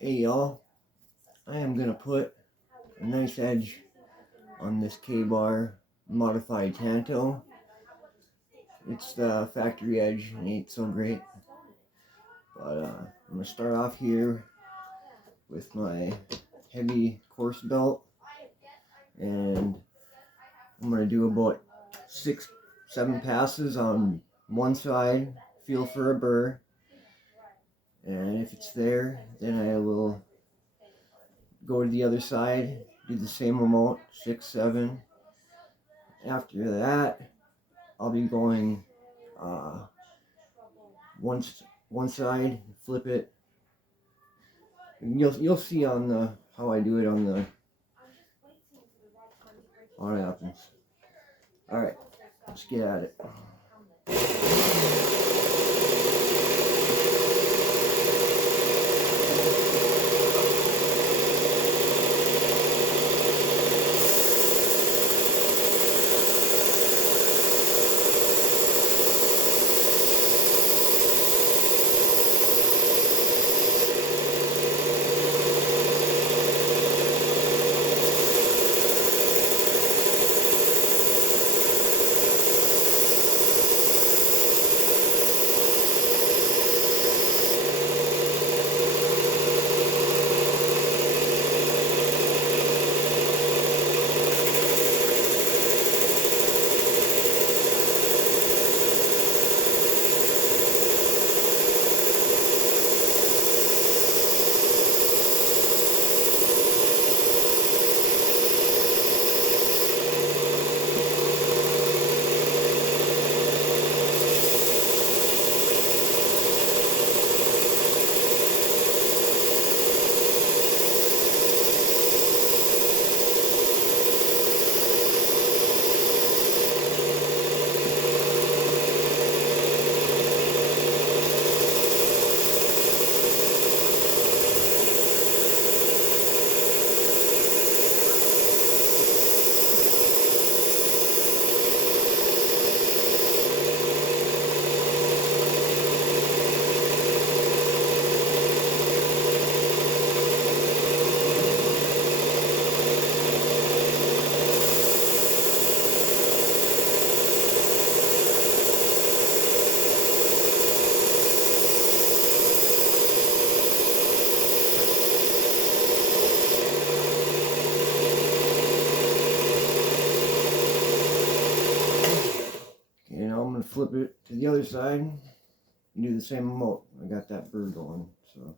Hey y'all, I am going to put a nice edge on this kabar modified tanto. It's the factory edge, it ain't so great. But I'm going to start off here with my heavy coarse belt, and I'm going to do about 6-7 passes on one side, feel for a burr, and if it's there, then I will go to the other side, do the same amount, 6-7. After that, I'll be going one side, flip it. You'll see on the how I do it on the how it happens. All right, let's get at it. Okay, now I'm gonna flip it to the other side and do the same amount. I got that burr going, so.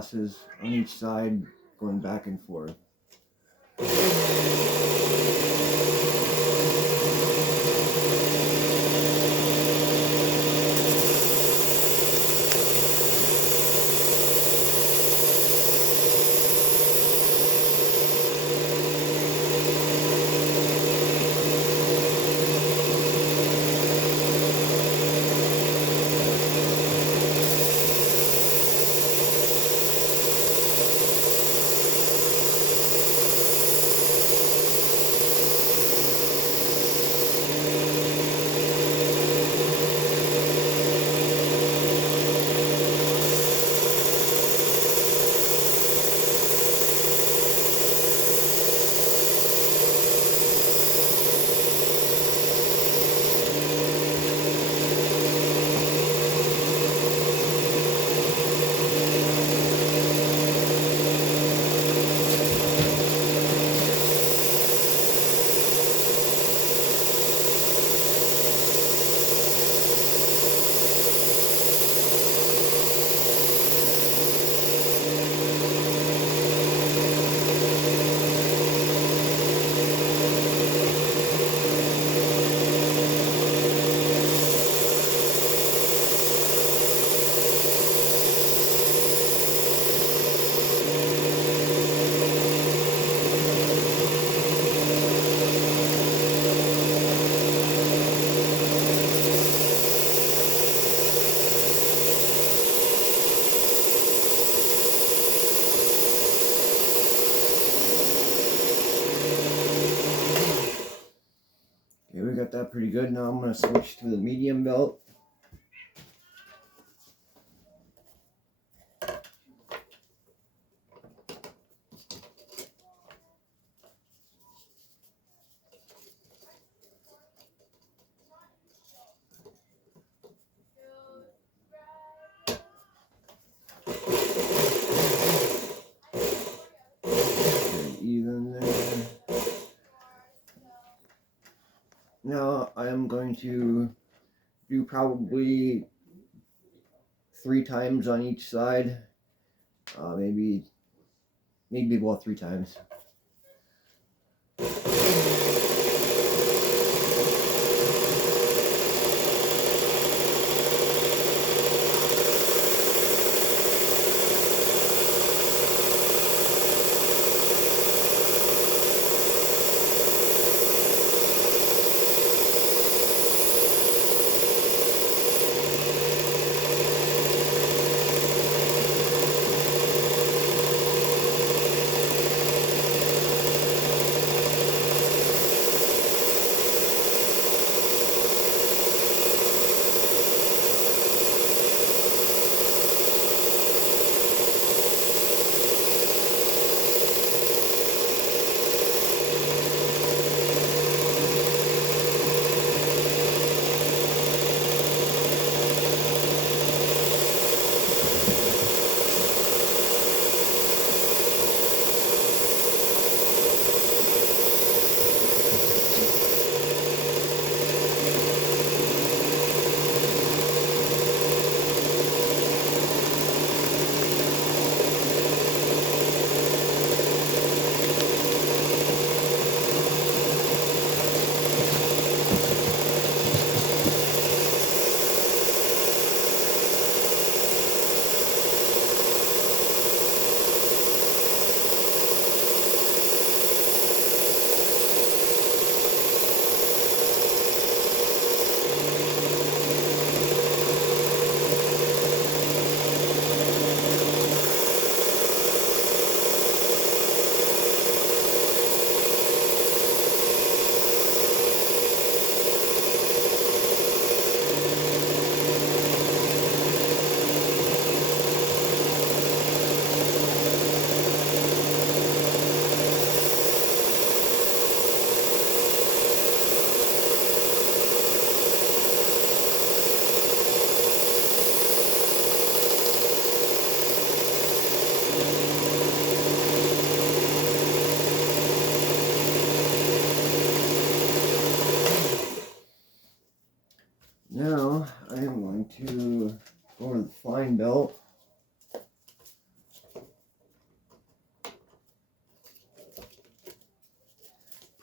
passes on each side, going back and forth. Okay, we got that pretty good. Now I'm going to switch to the medium belt. Even there. Now I'm going to do probably 3 times on each side. Maybe about 3 times.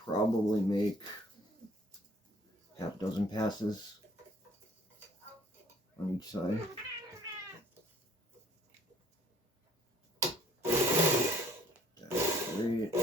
probably make half a dozen passes on each side. That's great.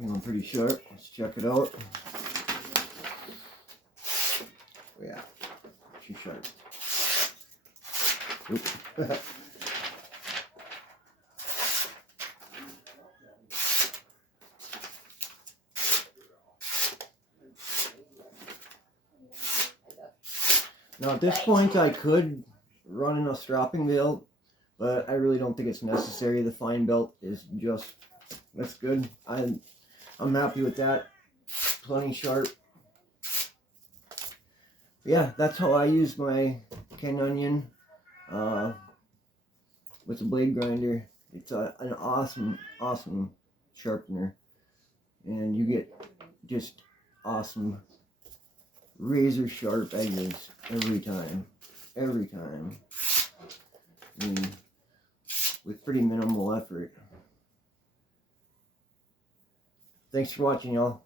Feeling pretty sharp. Let's check it out. Yeah, too sharp. Oop. Now at this point I could run in a stropping belt, but I really don't think it's necessary. The fine belt is just, that's good. I'm happy with that. Plenty sharp. Yeah, that's how I use my canned onion with a blade grinder. It's an awesome sharpener, and you get just awesome razor sharp edges every time. Every time. I mean, with pretty minimal effort. Thanks for watching, y'all.